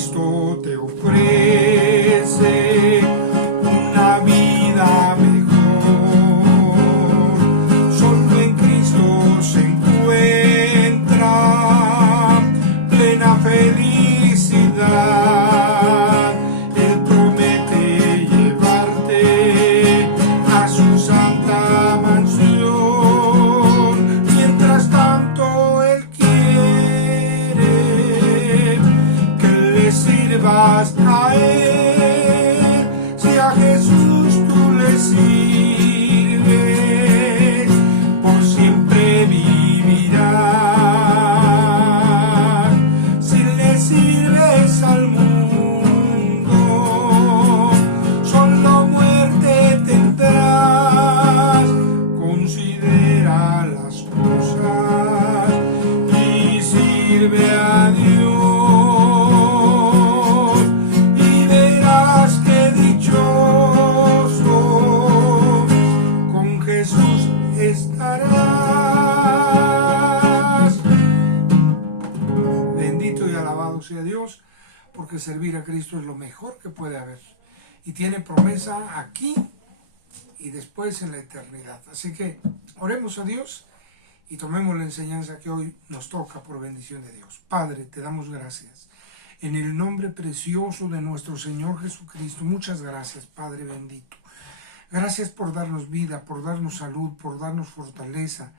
Cristo te ofrece una vida mejor. Solo en Cristo se encuentra plena felicidad. Él promete llevarte a su santa mansión. Mientras tanto Él quiere que le sirvas a Él. Si a Jesús tú le sirves, por siempre vivirás. Si le sirves al mundo, solo muerte tendrás. Considera las cosas y sirve a Dios, y verás que dichoso con Jesús estarás. Bendito y alabado sea Dios, porque servir a Cristo es lo mejor que puede haber, y tiene promesa aquí y después en la eternidad. Así que oremos a Dios y tomemos la enseñanza que hoy nos toca por bendición de Dios. Padre, te damos gracias en el nombre precioso de nuestro Señor Jesucristo. Muchas gracias, Padre bendito. Gracias por darnos vida, por darnos salud, por darnos fortaleza,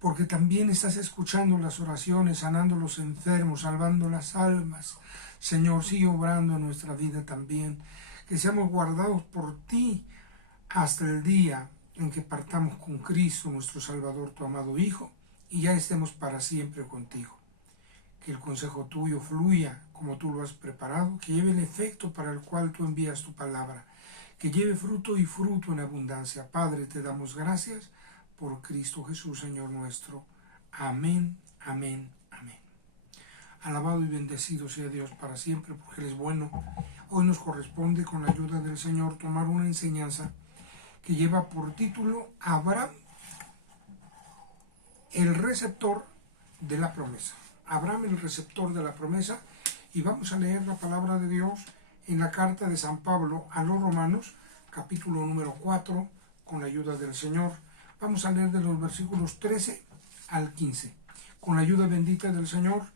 porque también estás escuchando las oraciones, sanando los enfermos, salvando las almas. Señor, sigue obrando en nuestra vida también, que seamos guardados por ti hasta el día en que partamos con Cristo, nuestro Salvador, tu amado Hijo, y ya estemos para siempre contigo. Que el consejo tuyo fluya como tú lo has preparado, que lleve el efecto para el cual tú envías tu palabra, que lleve fruto y fruto en abundancia. Padre, te damos gracias por Cristo Jesús, Señor nuestro. Amén, amén, amén. Alabado y bendecido sea Dios para siempre, porque Él es bueno. Hoy nos corresponde, con la ayuda del Señor, tomar una enseñanza que lleva por título Abraham, el receptor de la promesa. Abraham, el receptor de la promesa, y vamos a leer la palabra de Dios en la carta de San Pablo a los Romanos, capítulo número 4, con la ayuda del Señor. Vamos a leer de los versículos 13 al 15. Con la ayuda bendita del Señor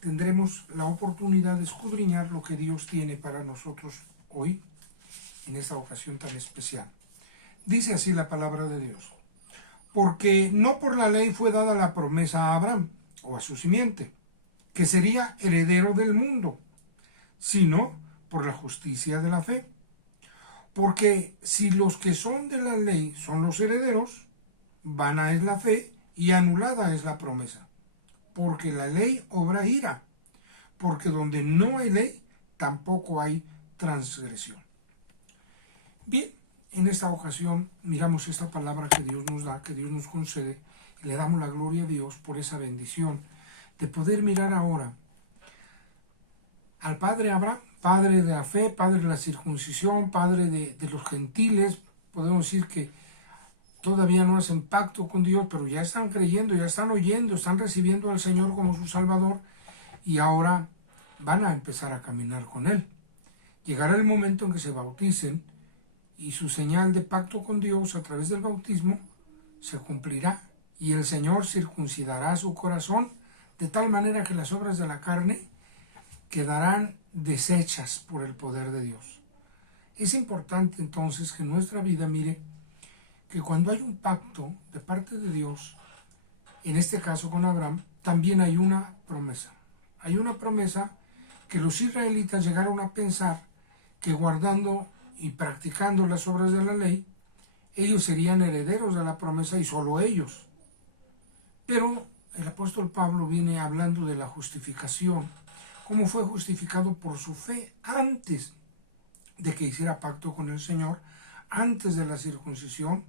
tendremos la oportunidad de escudriñar lo que Dios tiene para nosotros hoy, en esta ocasión tan especial. Dice así la palabra de Dios: porque no por la ley fue dada la promesa a Abraham, o a su simiente, que sería heredero del mundo, sino por la justicia de la fe. Porque si los que son de la ley son los herederos, vana es la fe y anulada es la promesa. Porque la ley obra ira, porque donde no hay ley, tampoco hay transgresión. Bien, en esta ocasión miramos esta palabra que Dios nos da, que Dios nos concede, y le damos la gloria a Dios por esa bendición de poder mirar ahora al Padre Abraham, Padre de la fe, Padre de la circuncisión, Padre de los gentiles. Podemos decir que todavía no hacen pacto con Dios, pero ya están creyendo, ya están oyendo, están recibiendo al Señor como su Salvador, y ahora van a empezar a caminar con Él. Llegará el momento en que se bauticen, y su señal de pacto con Dios a través del bautismo se cumplirá, y el Señor circuncidará su corazón de tal manera que las obras de la carne quedarán deshechas por el poder de Dios. Es importante entonces que en nuestra vida mire que cuando hay un pacto de parte de Dios, en este caso con Abraham, también hay una promesa. Hay una promesa que los israelitas llegaron a pensar que guardando y practicando las obras de la ley, ellos serían herederos de la promesa, y solo ellos. Pero el apóstol Pablo viene hablando de la justificación, cómo fue justificado por su fe antes de que hiciera pacto con el Señor, antes de la circuncisión,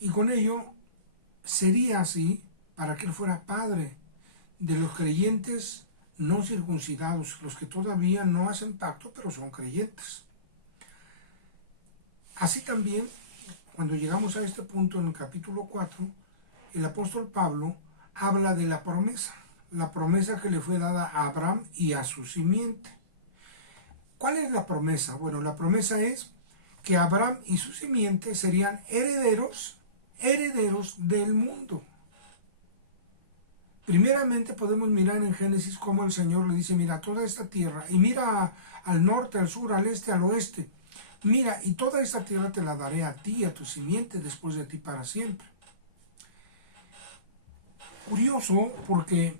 y con ello sería así para que él fuera padre de los creyentes no circuncidados, los que todavía no hacen pacto, pero son creyentes. Así también, cuando llegamos a este punto en el capítulo 4, el apóstol Pablo habla de la promesa que le fue dada a Abraham y a su simiente. ¿Cuál es la promesa? Bueno, la promesa es que Abraham y su simiente serían herederos del mundo. Primeramente podemos mirar en Génesis cómo el Señor le dice, mira toda esta tierra, y mira al norte, al sur, al este, al oeste, mira, y toda esta tierra te la daré a ti, a tu simiente, después de ti para siempre. Curioso, porque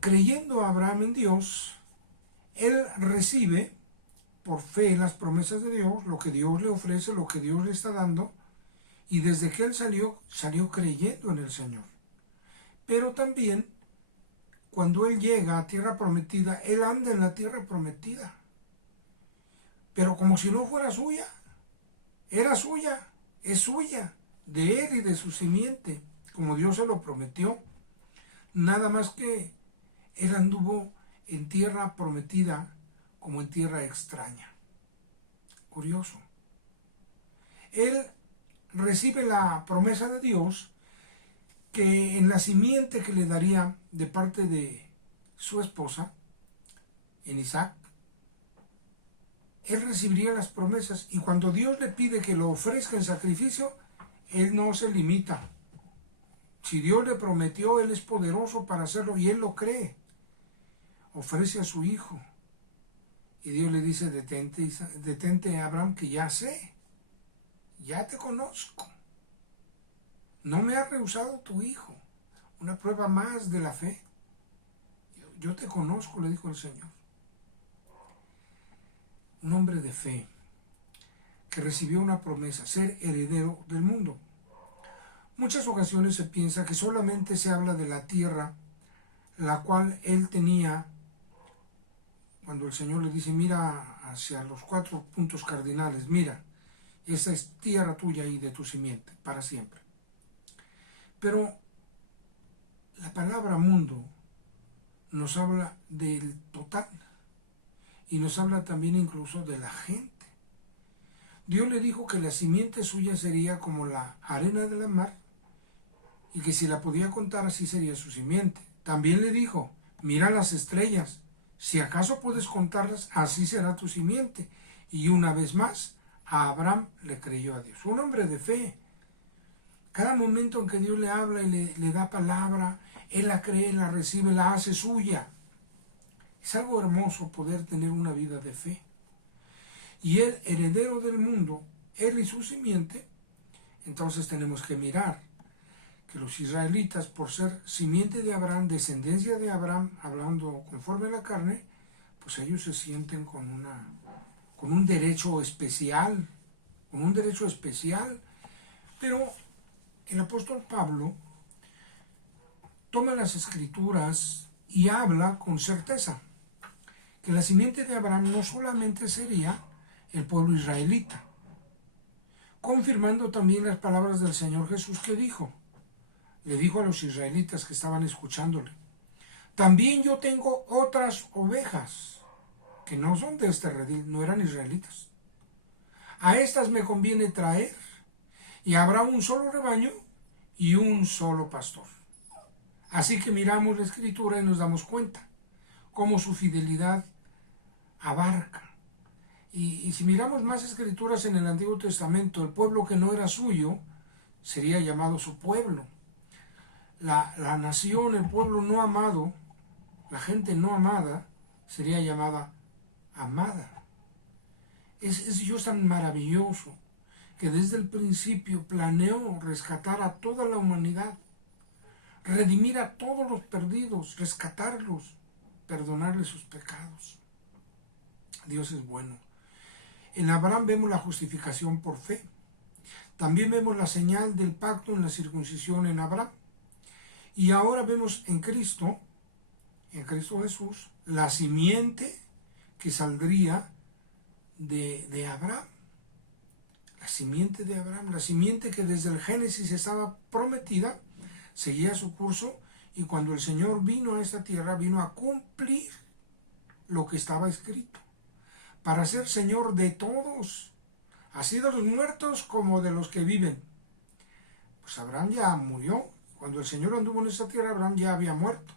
creyendo Abraham en Dios, él recibe por fe las promesas de Dios, lo que Dios le ofrece, lo que Dios le está dando, y desde que él salió creyendo en el Señor. Pero también, cuando él llega a tierra prometida, él anda en la tierra prometida. Pero como si no fuera suya, era suya, es suya, de él y de su simiente, como Dios se lo prometió. Nada más que él anduvo en tierra prometida como en tierra extraña. Curioso. Él recibe la promesa de Dios que en la simiente que le daría de parte de su esposa, en Isaac, él recibiría las promesas, y cuando Dios le pide que lo ofrezca en sacrificio, él no se limita. Si Dios le prometió, él es poderoso para hacerlo y él lo cree. Ofrece a su hijo. Y Dios le dice, detente Abraham, que ya sé, ya te conozco. No me has rehusado tu hijo. Una prueba más de la fe. Yo te conozco, le dijo el Señor. Un hombre de fe que recibió una promesa, ser heredero del mundo. Muchas ocasiones se piensa que solamente se habla de la tierra, la cual él tenía, cuando el Señor le dice, mira hacia los 4 puntos cardinales, mira, esa es tierra tuya y de tu simiente, para siempre. Pero la palabra mundo nos habla del total y nos habla también incluso de la gente. Dios le dijo que la simiente suya sería como la arena de la mar y que si la podía contar así sería su simiente. También le dijo, mira las estrellas, si acaso puedes contarlas, así será tu simiente. Y una vez más, a Abraham le creyó a Dios. Un hombre de fe. Cada momento en que Dios le habla y le da palabra, él la cree, la recibe, la hace suya. Es algo hermoso poder tener una vida de fe. Y él, heredero del mundo, él y su simiente, entonces tenemos que mirar que los israelitas, por ser simiente de Abraham, descendencia de Abraham, hablando conforme a la carne, pues ellos se sienten con un derecho especial, pero el apóstol Pablo toma las escrituras y habla con certeza que la simiente de Abraham no solamente sería el pueblo israelita, confirmando también las palabras del Señor Jesús que le dijo a los israelitas que estaban escuchándole, también yo tengo otras ovejas que no son de este redil, no eran israelitas. A estas me conviene traer, y habrá un solo rebaño y un solo pastor. Así que miramos la escritura y nos damos cuenta cómo su fidelidad abarca. Y si miramos más escrituras en el Antiguo Testamento, el pueblo que no era suyo sería llamado su pueblo. La nación, el pueblo no amado, la gente no amada, sería llamada amada. Es Dios tan maravilloso que desde el principio planeó rescatar a toda la humanidad, redimir a todos los perdidos, rescatarlos, perdonarles sus pecados. Dios es bueno. En Abraham vemos la justificación por fe. También vemos la señal del pacto en la circuncisión en Abraham. Y ahora vemos en Cristo Jesús, la simiente que saldría de Abraham. La simiente de Abraham, la simiente que desde el Génesis estaba prometida, seguía su curso, y cuando el Señor vino a esta tierra, vino a cumplir lo que estaba escrito, para ser Señor de todos, así de los muertos como de los que viven. Pues Abraham ya murió. Cuando el Señor anduvo en esta tierra, Abraham ya había muerto.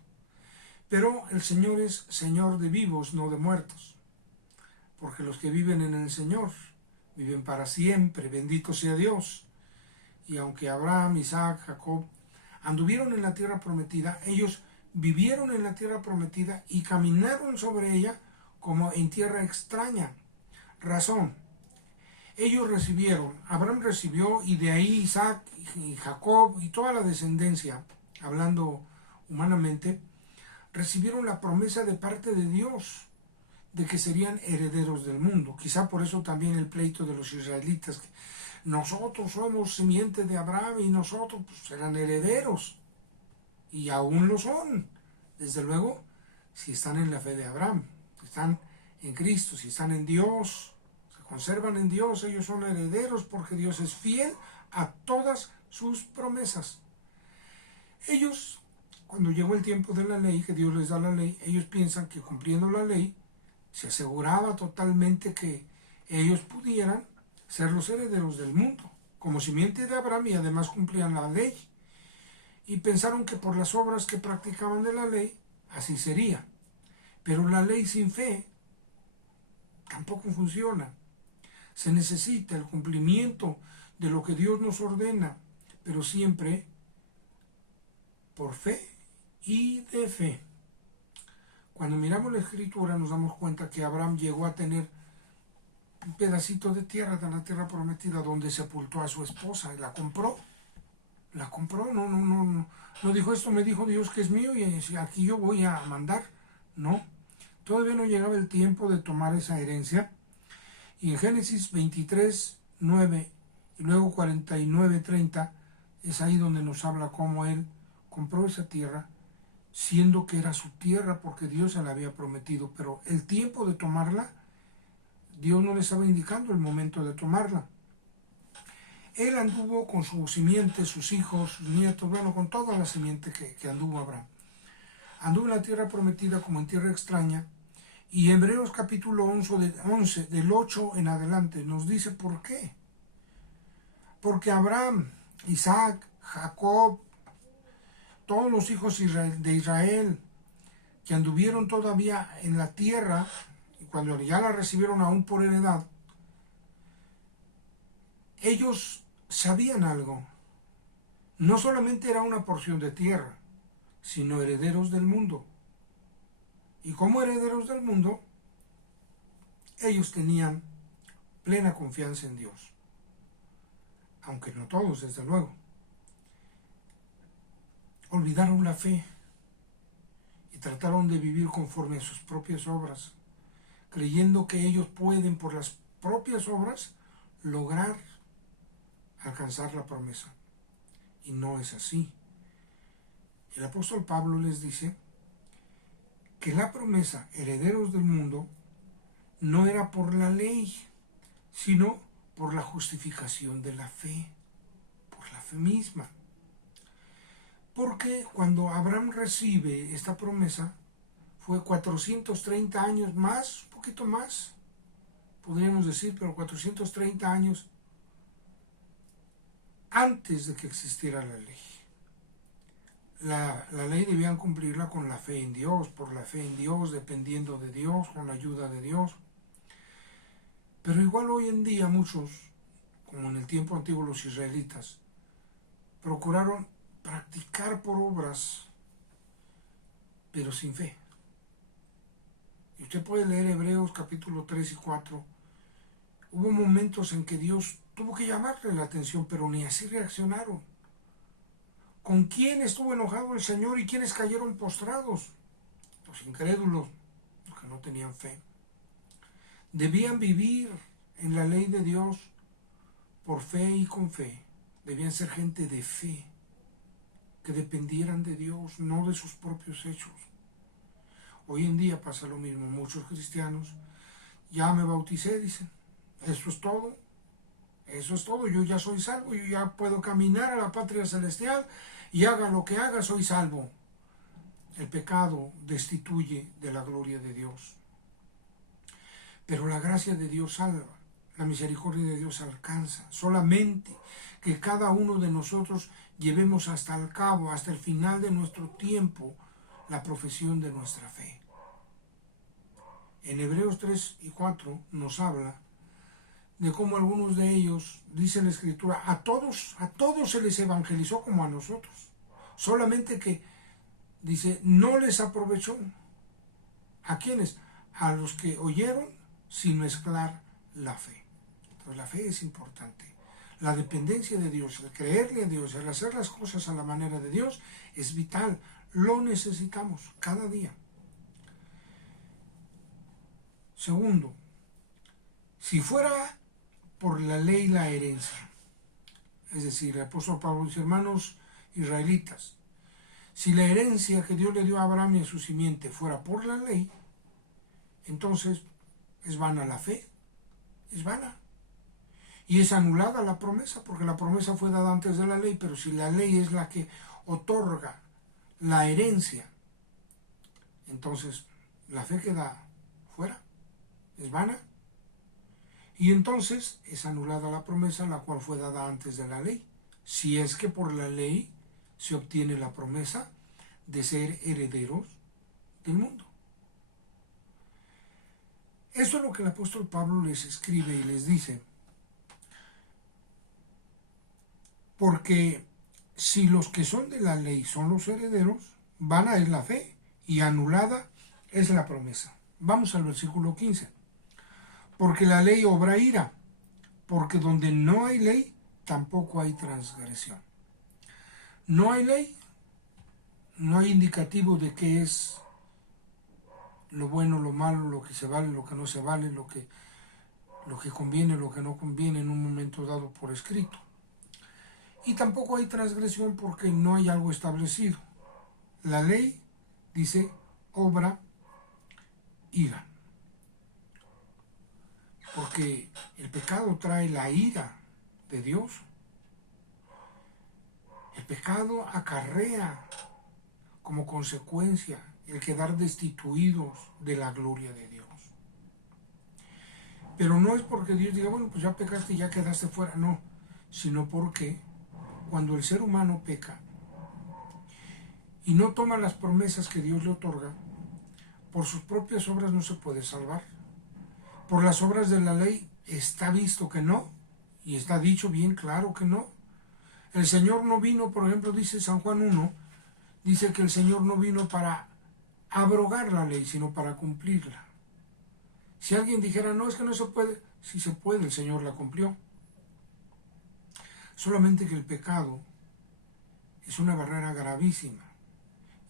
Pero el Señor es Señor de vivos, no de muertos, porque los que viven en el Señor viven para siempre, bendito sea Dios. Y aunque Abraham, Isaac, Jacob anduvieron en la tierra prometida, ellos vivieron en la tierra prometida y caminaron sobre ella como en tierra extraña. Razón, ellos recibieron, Abraham recibió, y de ahí Isaac y Jacob y toda la descendencia, hablando humanamente, recibieron la promesa de parte de Dios de que serían herederos del mundo. Quizá por eso también el pleito de los israelitas, que nosotros somos simiente de Abraham y nosotros pues, serán herederos, y aún lo son, desde luego, si están en la fe de Abraham, si están en Cristo, si están en Dios, se conservan en Dios, ellos son herederos porque Dios es fiel a todas sus promesas. Ellos, cuando llegó el tiempo de la ley, que Dios les da la ley, ellos piensan que cumpliendo la ley se aseguraba totalmente que ellos pudieran ser los herederos del mundo, como simiente de Abraham, y además cumplían la ley. Y pensaron que por las obras que practicaban de la ley, así sería. Pero la ley sin fe tampoco funciona. Se necesita el cumplimiento de lo que Dios nos ordena, pero siempre por fe y de fe. Cuando miramos la Escritura nos damos cuenta que Abraham llegó a tener un pedacito de tierra, de la tierra prometida, donde sepultó a su esposa y la compró. La compró, no dijo esto, me dijo Dios que es mío y aquí yo voy a mandar. No, todavía no llegaba el tiempo de tomar esa herencia. Y en Génesis 23, 9 y luego 49, 30, es ahí donde nos habla cómo él compró esa tierra, siendo que era su tierra porque Dios se la había prometido, pero el tiempo de tomarla, Dios no le estaba indicando el momento de tomarla. Él anduvo con su simiente, sus hijos, sus nietos, bueno, con toda la simiente que anduvo Abraham. Anduvo en la tierra prometida como en tierra extraña, y Hebreos capítulo 11, del 8 en adelante, nos dice por qué. Porque Abraham, Isaac, Jacob, todos los hijos de Israel que anduvieron todavía en la tierra, y cuando ya la recibieron aún por heredad, ellos sabían algo. No solamente era una porción de tierra, sino herederos del mundo. Y como herederos del mundo, ellos tenían plena confianza en Dios. Aunque no todos, desde luego. Olvidaron la fe y trataron de vivir conforme a sus propias obras, creyendo que ellos pueden por las propias obras lograr alcanzar la promesa. Y no es así. El apóstol Pablo les dice que la promesa, herederos del mundo, no era por la ley, sino por la justificación de la fe, por la fe misma. Porque cuando Abraham recibe esta promesa, fue 430 años más, un poquito más, podríamos decir, pero 430 años antes de que existiera la ley. La ley debían cumplirla con la fe en Dios, por la fe en Dios, dependiendo de Dios, con la ayuda de Dios. Pero igual hoy en día muchos, como en el tiempo antiguo los israelitas, procuraron practicar por obras, pero sin fe. Y usted puede leer Hebreos capítulo 3 y 4. Hubo momentos en que Dios tuvo que llamarle la atención, pero ni así reaccionaron. ¿Con quién estuvo enojado el Señor y quiénes cayeron postrados? Los incrédulos, los que no tenían fe. Debían vivir en la ley de Dios por fe y con fe. Debían ser gente de fe, que dependieran de Dios, no de sus propios hechos. Hoy en día pasa lo mismo. Muchos cristianos, ya me bauticé, dicen, eso es todo, yo ya soy salvo, yo ya puedo caminar a la patria celestial y haga lo que haga, soy salvo. El pecado destituye de la gloria de Dios. Pero la gracia de Dios salva, la misericordia de Dios alcanza. Solamente que cada uno de nosotros llevemos hasta el cabo, hasta el final de nuestro tiempo, la profesión de nuestra fe. En Hebreos 3 y 4 nos habla de cómo algunos de ellos, dice la Escritura, a todos se les evangelizó como a nosotros. Solamente que, dice, no les aprovechó. ¿A quiénes? A los que oyeron sin mezclar la fe. Entonces la fe es importante. La dependencia de Dios, el creerle a Dios, el hacer las cosas a la manera de Dios es vital. Lo necesitamos cada día. Segundo, si fuera por la ley la herencia, es decir, el apóstol Pablo dice, hermanos israelitas, si la herencia que Dios le dio a Abraham y a su simiente fuera por la ley, entonces es vana la fe, es vana. Y es anulada la promesa, porque la promesa fue dada antes de la ley, pero si la ley es la que otorga la herencia, entonces la fe queda fuera, es vana. Y entonces es anulada la promesa, la cual fue dada antes de la ley, si es que por la ley se obtiene la promesa de ser herederos del mundo. Esto es lo que el apóstol Pablo les escribe y les dice, porque si los que son de la ley son los herederos, vana es la fe y anulada es la promesa. Vamos al versículo 15. Porque la ley obra ira, porque donde no hay ley, tampoco hay transgresión. No hay ley, no hay indicativo de qué es lo bueno, lo malo, lo que se vale, lo que no se vale, lo que conviene, lo que no conviene en un momento dado por escrito. Y tampoco hay transgresión porque no hay algo establecido. La ley dice obra ira. Porque el pecado trae la ira de Dios. El pecado acarrea como consecuencia el quedar destituidos de la gloria de Dios. Pero no es porque Dios diga, bueno, pues ya pecaste y ya quedaste fuera, no, sino porque cuando el ser humano peca y no toma las promesas que Dios le otorga, por sus propias obras no se puede salvar. Por las obras de la ley está visto que no, y está dicho bien claro que no. El Señor no vino, por ejemplo, dice San Juan 1, dice que el Señor no vino para abrogar la ley, sino para cumplirla. Si alguien dijera, no, es que no se puede, sí se puede, el Señor la cumplió. Solamente que el pecado es una barrera gravísima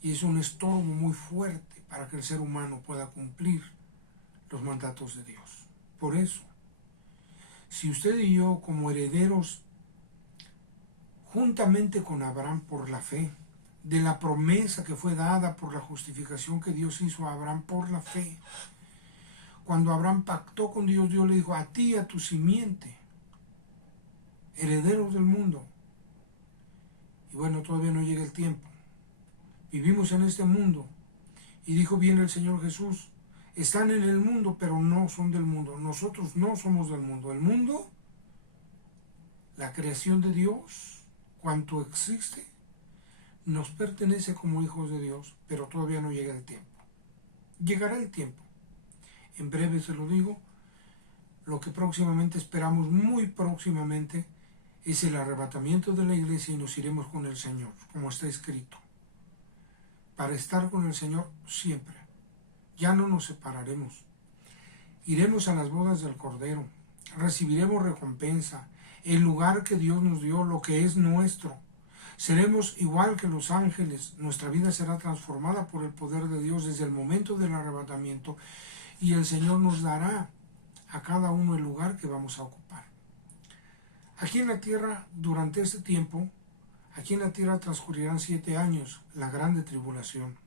y es un estorbo muy fuerte para que el ser humano pueda cumplir los mandatos de Dios. Por eso, si usted y yo, como herederos, juntamente con Abraham por la fe, de la promesa que fue dada por la justificación que Dios hizo a Abraham por la fe, cuando Abraham pactó con Dios, Dios le dijo, a ti y a tu simiente, herederos del mundo. Y bueno, todavía no llega el tiempo. Vivimos en este mundo. Y dijo bien el Señor Jesús, están en el mundo, pero no son del mundo. Nosotros no somos del mundo. El mundo, la creación de Dios, cuanto existe, nos pertenece como hijos de Dios, pero todavía no llega el tiempo. Llegará el tiempo. En breve se lo digo, lo que próximamente esperamos, muy próximamente, es el arrebatamiento de la iglesia y nos iremos con el Señor, como está escrito. Para estar con el Señor siempre. Ya no nos separaremos. Iremos a las bodas del Cordero. Recibiremos recompensa, el lugar que Dios nos dio, lo que es nuestro. Seremos igual que los ángeles. Nuestra vida será transformada por el poder de Dios desde el momento del arrebatamiento y el Señor nos dará a cada uno el lugar que vamos a ocupar. Aquí en la tierra, durante este tiempo, aquí en la tierra transcurrirán 7 años, la grande tribulación.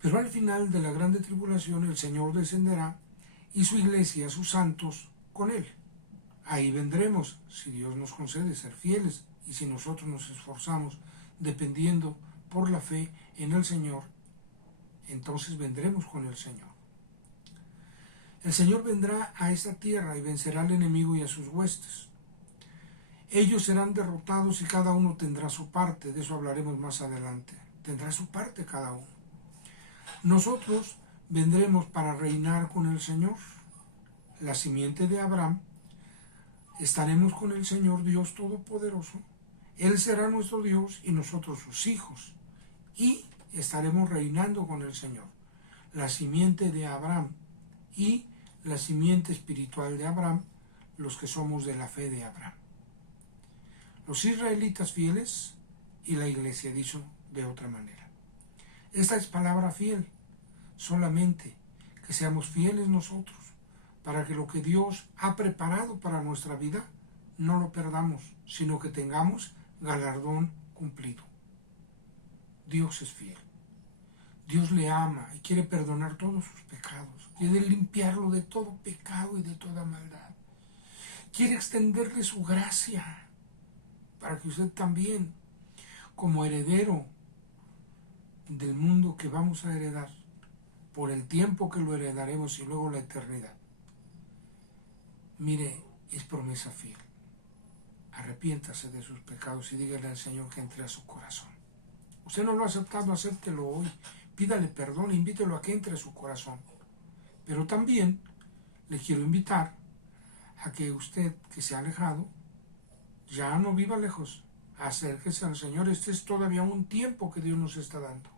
Pero al final de la grande tribulación el Señor descenderá y su iglesia, sus santos, con él. Ahí vendremos, si Dios nos concede ser fieles y si nosotros nos esforzamos, dependiendo por la fe en el Señor, entonces vendremos con el Señor. El Señor vendrá a esta tierra y vencerá al enemigo y a sus huestes. Ellos serán derrotados y cada uno tendrá su parte, de eso hablaremos más adelante. tendrá su parte cada uno. Nosotros vendremos para reinar con el Señor, la simiente de Abraham. Estaremos con el Señor Dios Todopoderoso. Él será nuestro Dios y nosotros sus hijos. Y estaremos reinando con el Señor, la simiente de Abraham y la simiente espiritual de Abraham, los que somos de la fe de Abraham. Los israelitas fieles y la iglesia dicho de otra manera. Esta es palabra fiel, solamente que seamos fieles nosotros, para que lo que Dios ha preparado para nuestra vida no lo perdamos, sino que tengamos galardón cumplido. Dios es fiel. Dios le ama y quiere perdonar todos sus pecados, quiere limpiarlo de todo pecado y de toda maldad. Quiere extenderle su gracia para que usted también, como heredero del mundo que vamos a heredar, por el tiempo que lo heredaremos y luego la eternidad, mire, es promesa fiel. Arrepiéntase de sus pecados y dígale al Señor que entre a su corazón. Usted no lo ha aceptado, acéptelo hoy. Pídale perdón, invítelo a que entre a su corazón. Pero también le quiero invitar a que usted, que se ha alejado, ya no viva lejos. Acérquese al Señor. Este es todavía un tiempo que Dios nos está dando.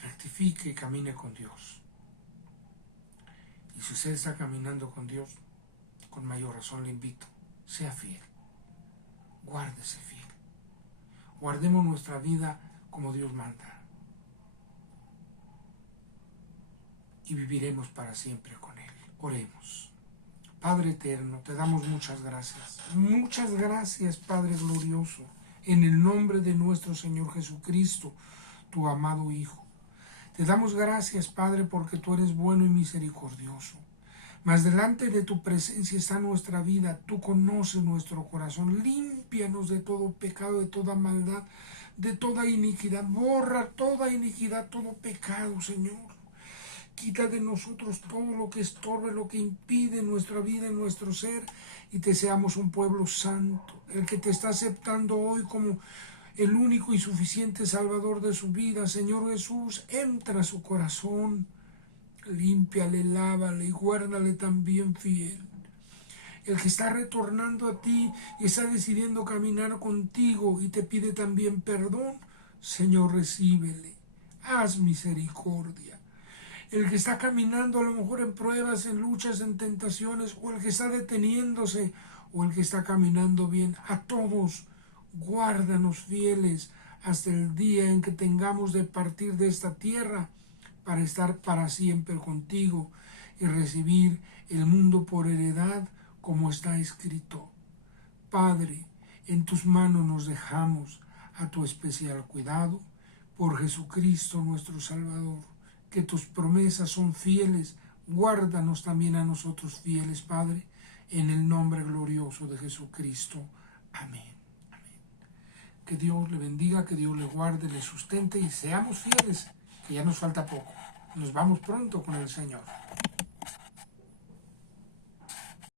Rectifique y camine con Dios. Y si usted está caminando con Dios, con mayor razón le invito, sea fiel. Guárdese fiel. Guardemos nuestra vida como Dios manda. Y viviremos para siempre con Él. Oremos. Padre eterno, te damos muchas gracias. Muchas gracias, Padre glorioso, en el nombre de nuestro Señor Jesucristo, tu amado Hijo. Te damos gracias, Padre, porque tú eres bueno y misericordioso. Mas delante de tu presencia está nuestra vida. Tú conoces nuestro corazón. Límpianos de todo pecado, de toda maldad, de toda iniquidad. Borra toda iniquidad, todo pecado, Señor. Quita de nosotros todo lo que estorbe, lo que impide nuestra vida y nuestro ser, y te seamos un pueblo santo, el que te está aceptando hoy como el único y suficiente Salvador de su vida. Señor Jesús, entra a su corazón, límpiale, lávale y guárdale también fiel. El que está retornando a ti y está decidiendo caminar contigo y te pide también perdón, Señor, recíbele, haz misericordia. El que está caminando a lo mejor en pruebas, en luchas, en tentaciones, o el que está deteniéndose, o el que está caminando bien, a todos guárdanos fieles hasta el día en que tengamos de partir de esta tierra para estar para siempre contigo y recibir el mundo por heredad como está escrito. Padre, en tus manos nos dejamos a tu especial cuidado por Jesucristo nuestro Salvador. Que tus promesas son fieles, guárdanos también a nosotros fieles, Padre, en el nombre glorioso de Jesucristo. Amén. Amén. Que Dios le bendiga, que Dios le guarde, le sustente y seamos fieles, que ya nos falta poco. Nos vamos pronto con el Señor.